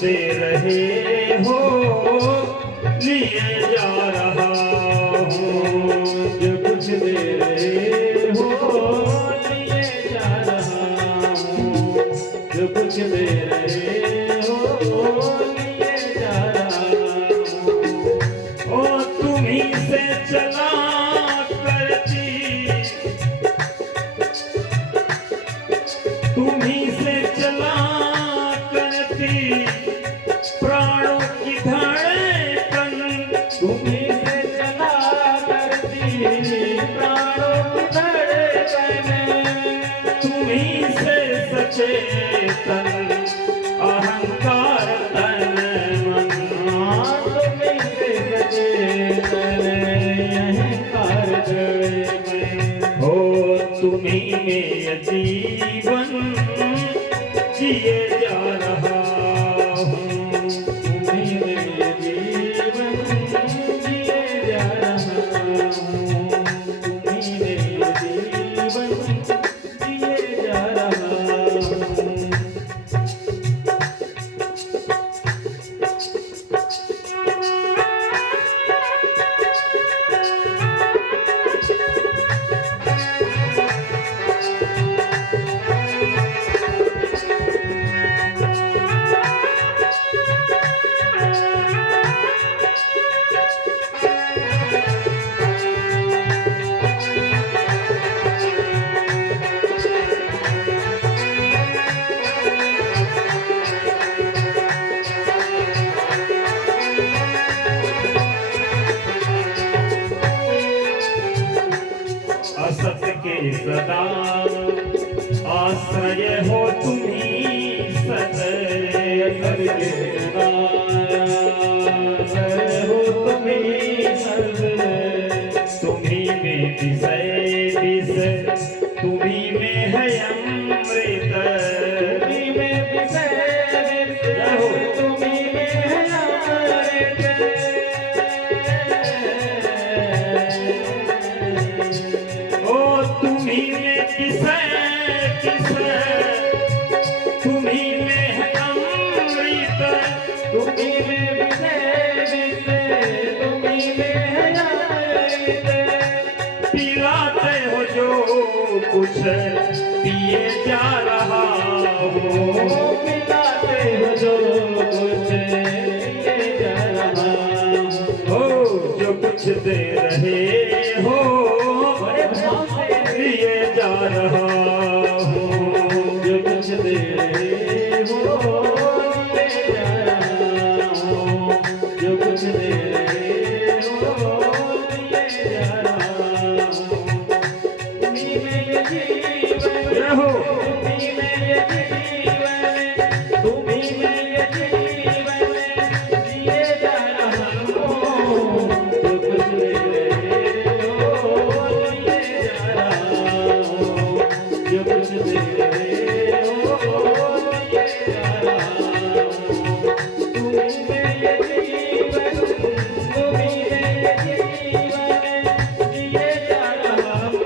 दे रहे हो लिए जा रहा हूँ, जो कुछ दे रहे हो लिए जा रहा हूँ, जो कुछ दे रहे हो लिए जा रहा हूँ। ओ तुम्ही से चला तुम्ही से चला करती प्राणों की धड़कन, तुम्ही से चला करती प्राणों की धड़कन, तुम्ही से सचेतन अहंकार तन मन, तुम्ही से सचेतन अहंकार जड़ हो, तुम्ही में ये जीवन जिए जा रहा हूँ, तुम्ही में ये जीवन जिए जा रहा हूँ, तुम्ही में ये जीवन जिए जा रहा हूँ। असत्य के सदा आश्रय हो तुम्ही सदैव, असत्य के सदा आश्रय हो तुम्ही सदैव, तुम्ही में विषय विष, तुम्ही में है अमृत, तुम्ही में विषय विष, तुम्ही में है अमृत। तुम्ही में किसे किसे, तुम्ही में है अमृत, तुम्ही में विषय विषय, तुम्ही में है अमृत। पिलाते हो जो कुछ पिए जा रहा हो, पिलाते हो जो कुछ पिए जा रहा हो, जो कुछ दे रहे हो लिए जा रहा हूँ, जो कुछ दे रहे हो लिए जा रहा हूँ, जो कुछ दे रहे हो लिए जा रहा हूँ। तुम्ही में ये जीवन हो, तुम्ही में ये जीवन, तुम्ही में ये जीवन जिए जा रहा हूँ, जो कुछ दे रहे हो लिए जा रहा हूँ, जो कुछ दे रहे हो लिए जा रहा हूँ। तुम्ही में ये जीवन, तुम्ही में ये जीवन जिए जा रहा हूँ,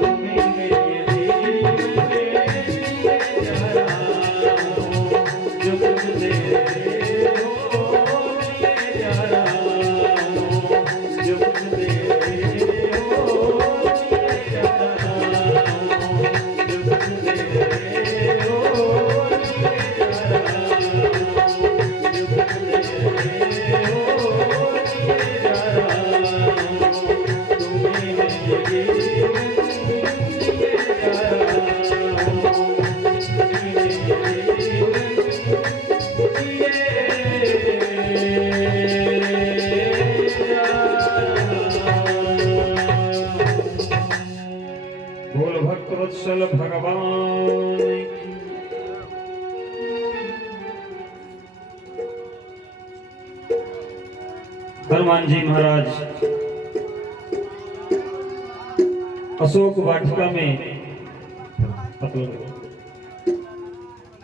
तुम्ही में ये जीवन जिए जा रहा हूँ, जो कुछ दे रहे हो लिए जा रहा हूँ, जो कुछ दे रहे हो लिए जा रहा हूँ, जो कुछ दे रहे हो लिए जा रहा हूँ, जो कुछ दे रहे हो लिए जा रहा हूँ। तुम्ही में ये जीवन जिए जा रहा हूँ, तुम्ही में ये जीवन जिए जा रहा हूँ। बोल भक्त वत्सल भगवान की। हनुमान जी महाराज अशोक वाटिका में,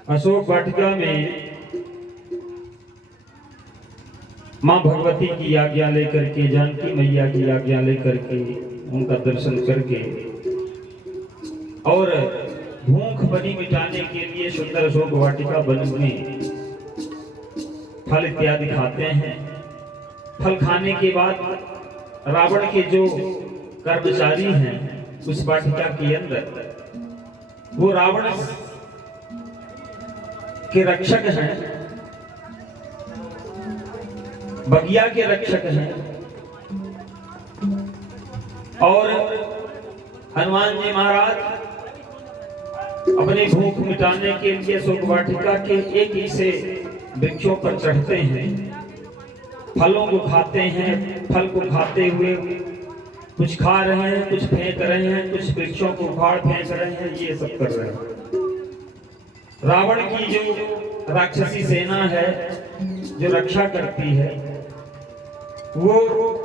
अशोक वाटिका में माँ भगवती की आज्ञा लेकर के, जानकी मैया की आज्ञा लेकर के, उनका दर्शन करके और भूख बनी मिटाने के लिए सुंदर अशोक वाटिका वन में फल इत्यादि खाते हैं। फल खाने के बाद रावण के जो कर्मचारी हैं उस वाटिका के अंदर, वो रावण के रक्षक हैं, बगिया के रक्षक हैं, और हनुमान जी महाराज अपनी भूख मिटाने के लिए शोक वाटिका के एक ही से वृक्षों पर चढ़ते हैं, फलों को खाते हैं। फल को खाते हुए कुछ खा रहे हैं, कुछ फेंक रहे हैं, कुछ वृक्षों को उखाड़ फेंक रहे हैं, ये सब कर रहे हैं। रावण की जो राक्षसी सेना है जो रक्षा करती है, वो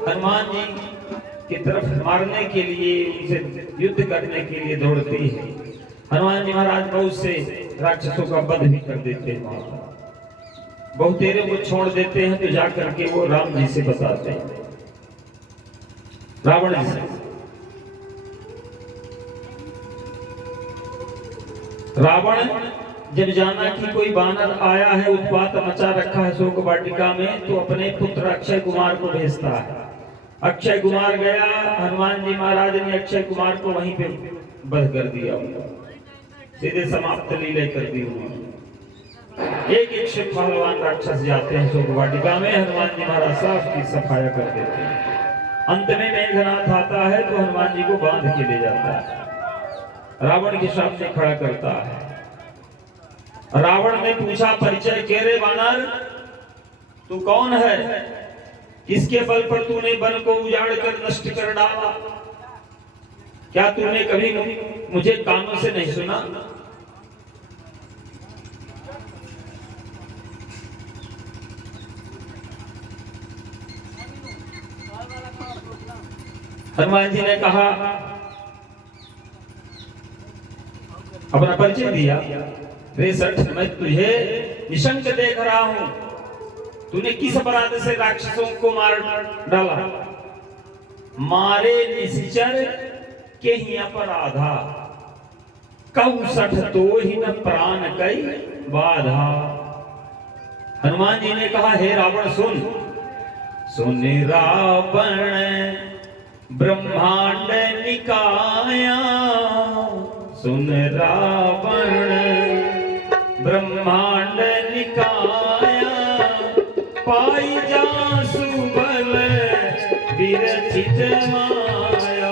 हनुमान जी की तरफ मारने के लिए, उनसे युद्ध करने के लिए दौड़ती है। हनुमान जी महाराज बहुत से राक्षसों का वध भी कर देते हैं, बहुतेरों को छोड़ देते हैं। तो जाकर के वो राम जी से बताते हैं, रावण जी से। रावण जब जाना कि कोई वानर आया है, उत्पात मचा रखा है शोक वाटिका में, तो अपने पुत्र अक्षय कुमार को भेजता है। अक्षय कुमार गया, हनुमान जी महाराज ने अक्षय कुमार को वहीं पे वध कर दिया, सीधे समाप्त लीला कर दी उन्होंने। एक एक से पहलवान राक्षस जाते हैं शोक वाटिका में, हनुमान जी महाराज साफ की सफाया कर देते हैं। अंत में मेघनाथ आता है तो हनुमान जी को बांध के ले जाता है, रावण के सामने खड़ा करता है। रावण ने पूछा, परिचय के रे वानर, तू कौन है? किसके बल पर तूने वन को उजाड़ कर नष्ट कर डाला? क्या तूने कभी मुझे कानों से नहीं सुना? हनुमान जी ने कहा, अपना परिचय दिया, रे सठ, मैं तुझे निशंक देख रहा हूं, तूने किस अपराध से राक्षसों को मार डाला? मारे निश्चर के ही अपराधा, कऊ सठ तो ही न प्राण कई बाधा। हनुमान जी ने कहा, हे रावण सुन, सुन रावण ब्रह्मांड निकाया, सुन रावण ब्रह्मांड निकाया, पाई जासु बल विरचित माया।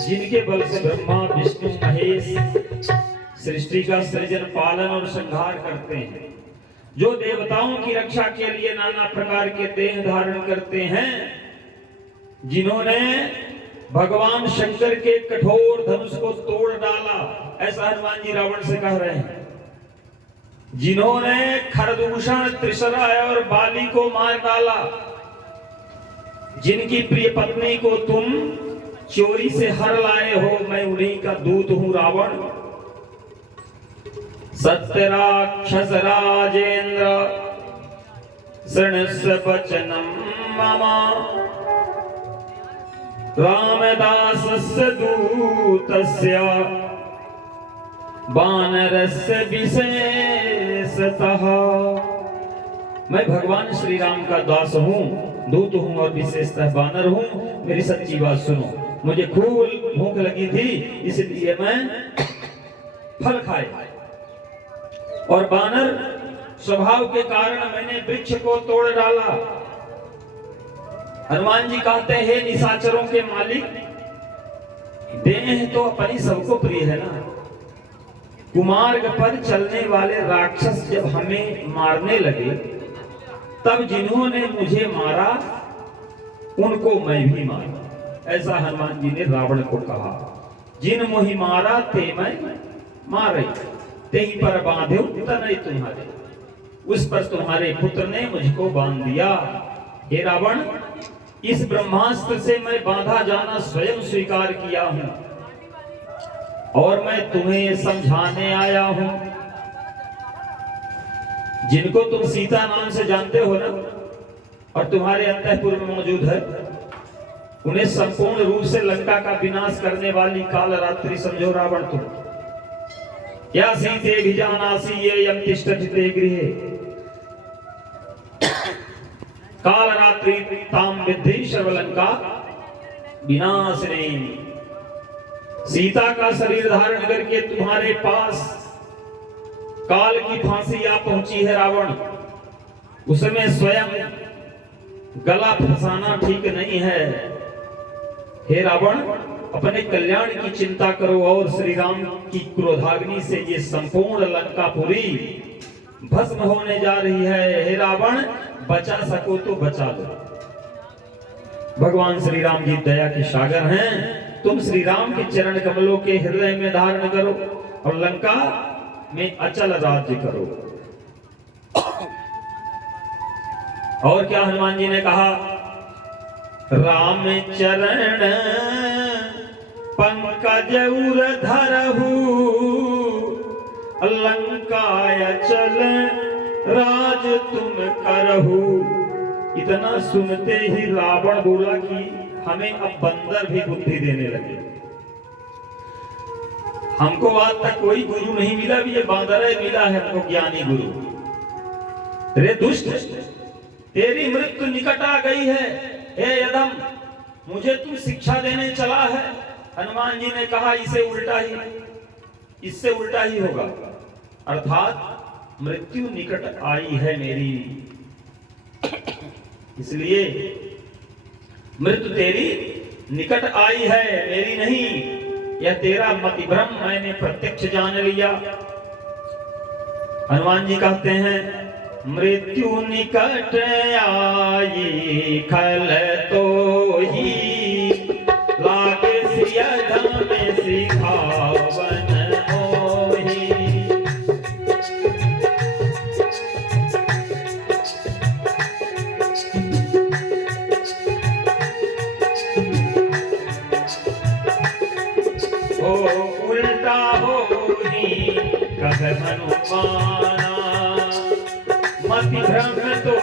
जिनके बल से ब्रह्मा विष्णु महेश सृष्टि का सृजन पालन और संहार करते हैं, जो देवताओं की रक्षा के लिए नाना प्रकार के देह धारण करते हैं, जिन्होंने भगवान शंकर के कठोर धनुष को तोड़ डाला, ऐसा हनुमान जी रावण से कह रहे हैं। जिन्होंने खरदूषण, त्रिशरा और बाली को मार डाला, जिनकी प्रिय पत्नी को तुम चोरी से हर लाए हो, मैं उन्हीं का दूत हूं रावण। सत्य राक्षस राजेंद्र शृणुष्व वचनम मम, रामदासस्य दूतस्य वानरस्य विशेषतः। मैं भगवान श्री राम का दास हूं, दूत हूं और विशेषतः वानर हूं। मेरी सच्ची बात सुनो, मुझे खूब भूख लगी थी, इसलिए मैं फल खाया, और वानर स्वभाव के कारण मैंने वृक्ष को तोड़ डाला। हनुमान जी कहते हैं, हे निशाचरों के मालिक, देह तो अपनी सबको प्रिय है ना। कुमार्ग पर चलने वाले राक्षस जब हमें मारने लगे, तब जिन्होंने मुझे मारा उनको मैं भी मारा। ऐसा हनुमान जी ने रावण को कहा, जिन मोहि मारा ते मैं मारे, ते ही पर बांधे तनय तुम्हारे। उस पर तुम्हारे पुत्र ने मुझको बांध दिया। हे रावण, इस ब्रह्मास्त्र से मैं बांधा जाना स्वयं स्वीकार किया हूं। और मैं तुम्हें समझाने आया हूं। जिनको तुम सीता नाम से जानते हो ना और तुम्हारे अंतःपुर में मौजूद है, उन्हें संपूर्ण रूप से लंका का विनाश करने वाली काल रात्रि समझो रावण तुम। या सीते भिजानासी ये यम तिष्ठते गृहे काल रात्रि ताम विद्धि सर्वलंका विनाशने। सीता का शरीर धारण करके तुम्हारे पास काल की फांसी आ पहुंची है रावण। उसमें स्वयं गला फंसाना ठीक नहीं है। हे रावण, अपने कल्याण की चिंता करो और श्री राम की क्रोधाग्नि से ये संपूर्ण लंकापुरी भस्म होने जा रही है। हे रावण, बचा सको तो बचा लो। भगवान श्री राम जी दया के सागर हैं। तुम श्री राम के चरण कमलों के हृदय में धारण करो और लंका में अचल राज्य करो। और क्या हनुमान जी ने कहा? राम चरण पंकज उर धरहु लंकाय चल राज तुम करहु। इतना सुनते ही रावण बोला कि हमें अब बंदर भी बुद्धि देने लगे। हमको आज तक कोई गुरु नहीं मिला, भी ये बांदर मिला है हमको ज्ञानी गुरु। रे दुष्ट, तेरी मृत्यु निकट आ गई है। हे यदम, मुझे तू शिक्षा देने चला है। हनुमान जी ने कहा इससे उल्टा ही होगा, अर्थात मृत्यु निकट आई है मेरी, इसलिए मृत्यु तेरी निकट आई है, मेरी नहीं। यह तेरा मतिभ्रम मैंने प्रत्यक्ष जान लिया। हनुमान जी कहते हैं, मृत्यु निकट आई खल तो ही लागे सियाधम में सिखावन मोही। ओ उल्टा हो ही कगर मनुमाना, मति भ्रम तो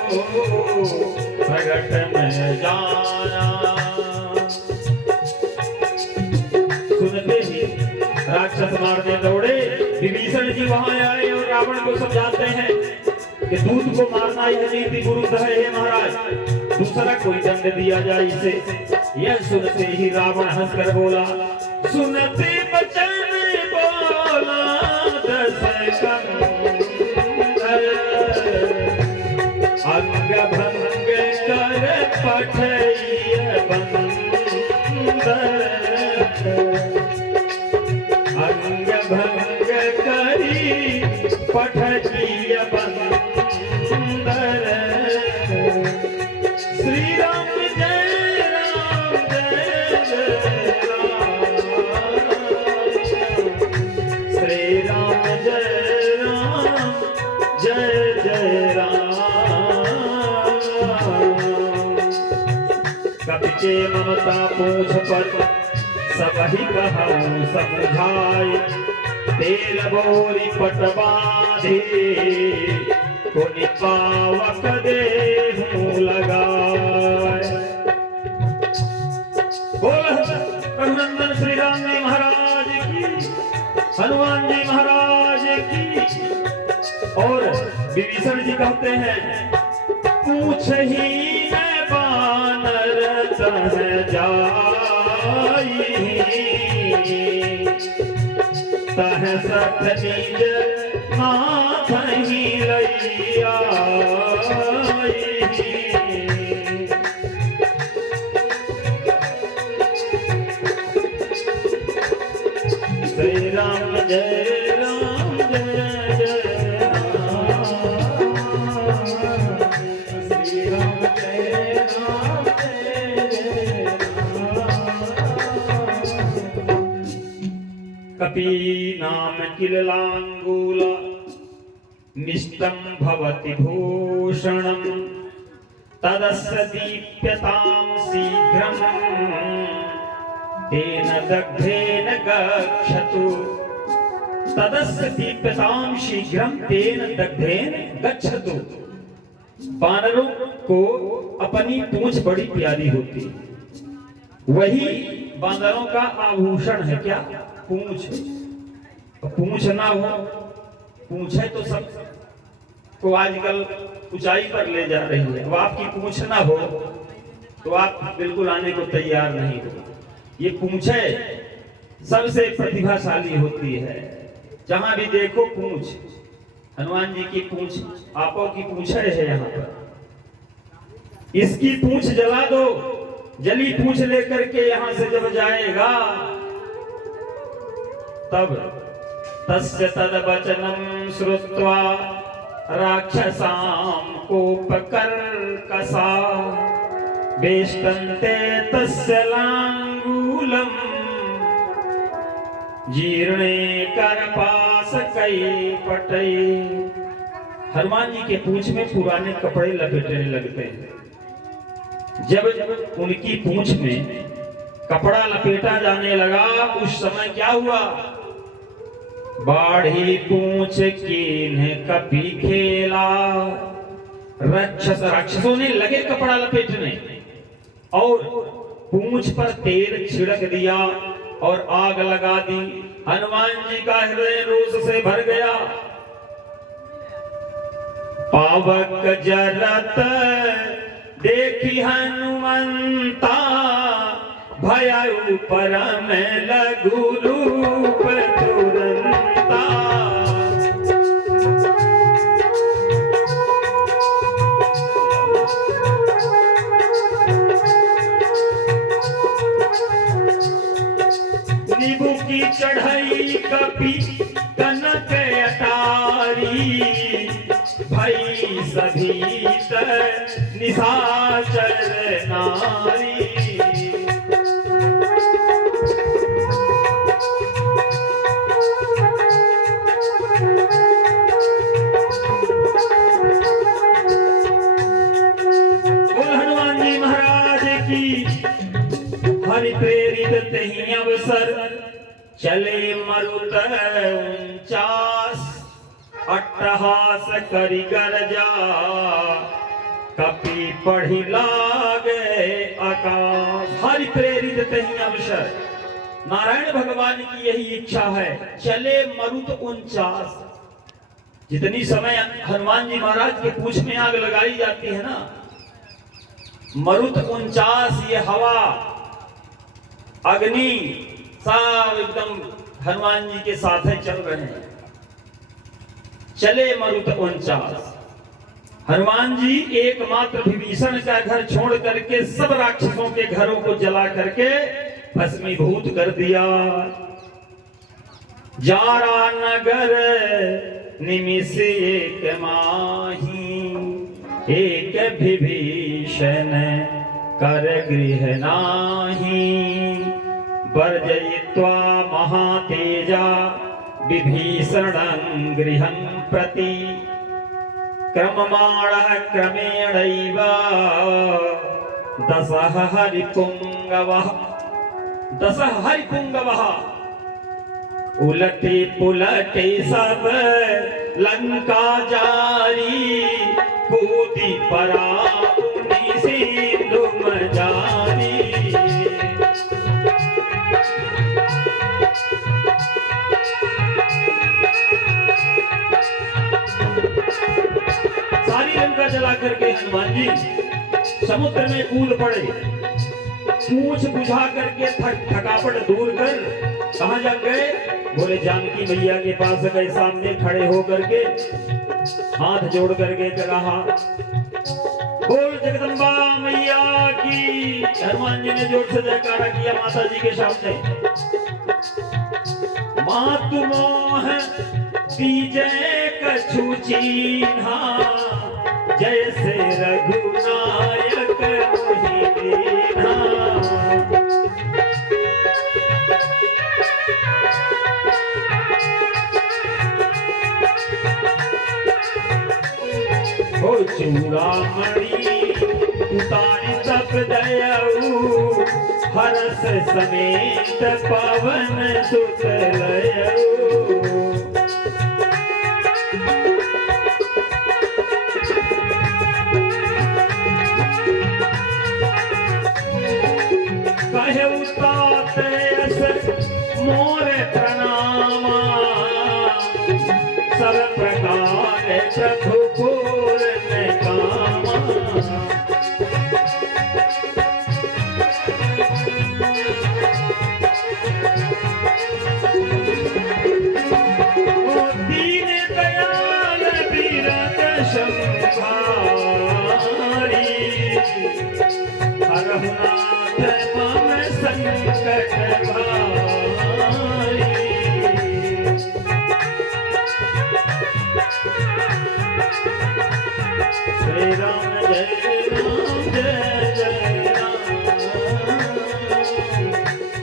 प्रगट में जाना। सुनते ही राक्षस मारने दौड़े। विभीषण जी वहां आए और रावण को समझाते हैं कि दूत को मारना यह नीति विरुद्ध है। हे महाराज, दूसरा कोई दंड दिया जाए इसे। यह सुनते ही रावण हंसकर बोला, सुनते बचन बोला दस अंग भंग कर पठैया बंदर, अंग भंग करी पठैया बंदर। श्री राम जय राम जय राम, श्री राम जय राम जय जय राम। कपिचे ममता पूछ पर सब ही कहूँ समझाए, तेल बोरी पटवाधे को निपावक देहूं लगाए। बोल रघुनंदन श्री राम जी महाराज की, हनुमान जी महाराज की। और विभीषण जी कहते हैं, पूछ ही मैं बानर तह जाई, तह सठ निज नाथ ही लैया। श्री राम जय राम जय जय राम, श्री राम जय राम जय जय राम। कपि नाम किल्लांगूला निष्टं भवति भूषणं, तदस्य दीप्यतां शीघ्रं तेन दग्धेन गच्छतु तदस्य दीप्यताम शीघ्रम तेन दग्धेन गच्छतु। बानरों को अपनी पूंछ बड़ी प्यारी होती है, वही बानरों का आभूषण है क्या? पूंछ। पूंछ ना हो, पूंछ है तो सब को आजकल ऊंचाई पर ले जा रही है। अब आपकी पूंछ ना हो तो आप बिल्कुल आने को तैयार नहीं हो। ये पूंछे सबसे प्रतिभाशाली होती है, जहां भी देखो पूंछ। हनुमान जी की पूंछ, आपो की पूंछ है यहाँ पर। इसकी पूंछ जला दो, जली पूंछ लेकर के यहां से जब जाएगा तब तस्य तद वचनम श्रुत्वा राक्षसाम कोपकर्कसा वेष्टन्ते तस्य लांगूलम जीर्णे करपासकैपटै। हनुमान जी के पूंछ में पुराने कपड़े लपेटने लगते हैं। जब उनकी पूंछ में कपड़ा लपेटा जाने लगा, उस समय क्या हुआ? बाढ़ी पूंछ कीन्ह कपि खेला। राक्षसों ने लगे कपड़ा लपेटने और पूंछ पर तेल छिड़क दिया और आग लगा दी। हनुमान जी का हृदय रोष से भर गया। पावक जरत देखी हनुमंता भयउ परम लघु रूप तुरंता। नींबू की चढ़ाई कपि कनक अटारी भई सभी निशाचर नारी। हनुमान जी महाराज की हरि प्रेरित तही अवसर चले मरुत 49 अट्टहास करि गरजा कपि पढ़ी लागे आकाश। हरि प्रेरित तही अवसर, नारायण भगवान की यही इच्छा है। चले मरुत 49, जितनी समय हनुमान जी महाराज के पूंछ में आग लगाई जाती है ना, मरुत 49 ये हवा अग्नि सब एकदम हनुमान जी के साथ है, चल रहे हैं। चले मरुत 49। हनुमान जी एकमात्र विभीषण का घर छोड़ करके सब राक्षसों के घरों को जला करके भस्मीभूत कर दिया। जारा नगर निमिष एक माही एक विभीषण कर गृह नाही। वर्जयित्वा महातेजा विभीषणं गृहं प्रति क्रममाणः क्रमेणैव दशः हरिपुंगवः। दशः हरिपुंगवः उलटे पुलटे सब लंका जारी कूदी परा पुनि सिंधु मजारी। सारी लंका जला करके हनुमान जी समुद्र में कूद पड़े। पूंछ बुझा करके थकापट दूर कर कहां जा गए? बोले जानकी मैया के पास गए। सामने खड़े होकर के हाथ जोड़ करके कहा, बोल जगदम्बा मैया की। हनुमान जी ने जोर से जयकारा किया माता जी के सामने। मातु मोह दीजय कछु चीन्हा जैसे रघुनायक मोहि दीन्हा। ओ चूड़ामणि उतारी सब दयाऊ हरस समेत पवन सुत लयऊ कहु तात यस मोर प्रणामा सब प्रकार प्रभु पूर्ण कामा दीन दयाल विरत संभारी हरहु नाथ मम संकट भारी श्री राम जय राम जय जय राम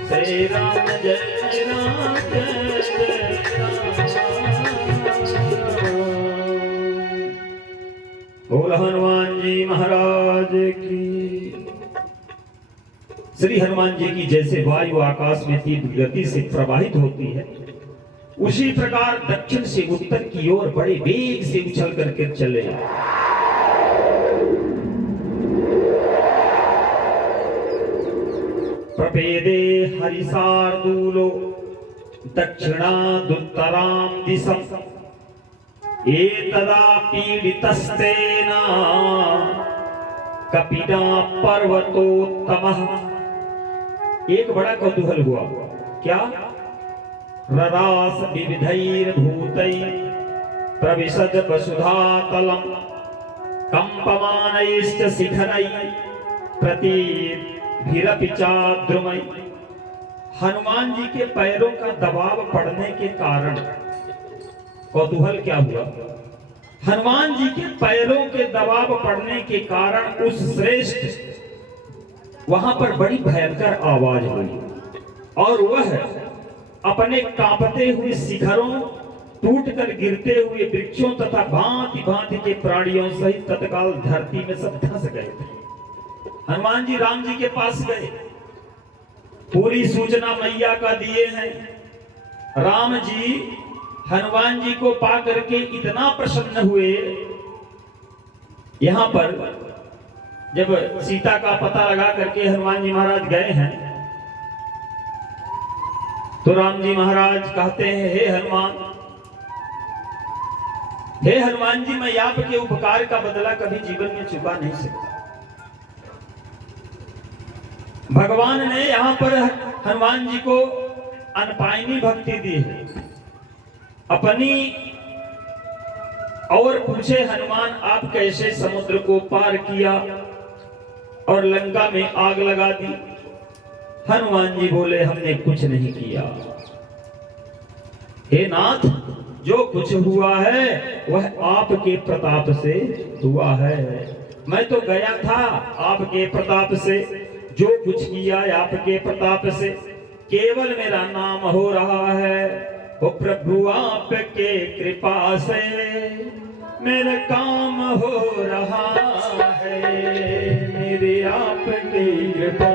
श्री राम जय राम जय जय बोल हनुमान जी महाराज की। श्री हनुमान जी की जैसे वायु आकाश में तीव्र गति से प्रवाहित होती है, उसी प्रकार दक्षिण से उत्तर की ओर बड़े वेग से उछल करके चले। प्रपेदे हरिशार्दूलो दक्षिणादुत्तरां दिशम् एतदा पीडितस्तेन कपिना पर्वतोत्तमः। एक बड़ा कौतूहल हुआ, क्या? ररास विविधैर्भूतैः प्रविशद वसुधातलम् कंपमानैश्च शिखरैः प्रतिभिरपि चाद्रुमैः। हनुमान जी के पैरों का दबाव पड़ने के कारण कौतूहल क्या हुआ? हनुमान जी के पैरों के दबाव पड़ने के कारण उस श्रेष्ठ वहां पर बड़ी भयंकर आवाज हुई और वह अपने कांपते हुए शिखरों, टूटकर गिरते हुए वृक्षों तथा भांति भांति के प्राणियों सहित तत्काल धरती में सब धंस गए थे। हनुमान जी राम जी के पास गए, पूरी सूचना मैया का दिए हैं। राम जी हनुमान जी को पा करके इतना प्रसन्न हुए। यहां पर जब सीता का पता लगा करके हनुमान जी महाराज गए हैं तो राम जी महाराज कहते हैं, हे हनुमान जी, मैं आपके उपकार का बदला कभी जीवन में चुका नहीं सकता। भगवान ने यहां पर हनुमान जी को अनपायनी भक्ति दी है अपनी। और पूछे हनुमान, आप कैसे समुद्र को पार किया और लंका में आग लगा दी? हनुमान जी बोले, हमने कुछ नहीं किया। हे नाथ, जो कुछ हुआ है वह आपके प्रताप से हुआ है। मैं तो गया था आपके प्रताप से, जो कुछ किया आपके प्रताप से। केवल मेरा नाम हो रहा है, ओ प्रभु आपके कृपा से मेरा काम हो रहा है, मेरे आपकी कृपा